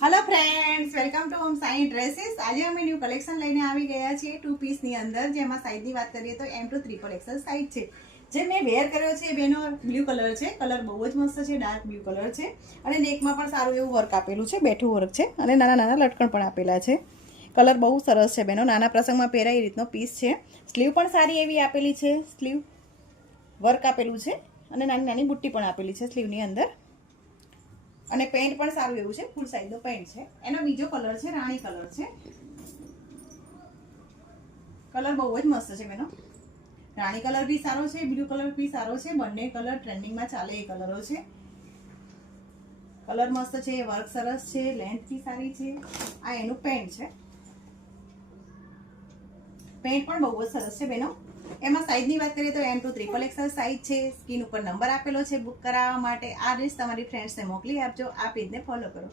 Hello friends, welcome to home Sai dresses. आज અમે new collection લઈને આવી ગયા છીએ ટુ પીસની અંદર, જેમાં સાઇઝની વાત કરીએ તો M to 3XL સાઇઝ છે। જે મેં વેર કર્યો છે બેનો બ્લુ કલર છે, કલર બહુ જ મસ્ત છે, ડાર્ક બ્લુ કલર છે અને નેકમાં પણ સારું એવું વર્ક આપેલું છે, બેઠું વર્ક છે અને નાના નાના લટકણ પણ આપેલા છે। કલર બહુ સરસ છે બેનો, નાના પ્રસંગમાં પહેરાય એ રીતનો પીસ છે। સ્લીવ પણ સારી એવી આપેલી છે, સ્લીવ વર્ક આપેલું છે અને નાની નાની બુટ્ટી પણ આપેલી છે સ્લીવની અંદર અને પેન્ટ પણ સારું એવું છે, ફૂલ સાઈઝનો પેન્ટ છે। એનો બીજો કલર છે રાણી કલર છે, કલર બહુ જ મસ્ત છે બેનો। રાણી કલર બી સારો છે, બ્લુ કલર બી સારો છે, બંને કલર ટ્રેન્ડિંગમાં ચાલે એ કલરો છે। કલર મસ્ત છે, વર્ક સરસ છે, લેન્થ બી સારી છે। આ એનું પેન્ટ છે, પેન્ટ પણ બહુ જ સરસ છે બેનો। એમાં સાઈઝની વાત કરીએ તો M to 3XL સાઈઝ છે। સ્ક્રીન ઉપર નંબર આપેલો છે બુક કરાવવા માટે। આ ડ્રેસ તમારી ફ્રેન્ડ્સને મોકલી આપજો। આ પેજને ફોલો કરો।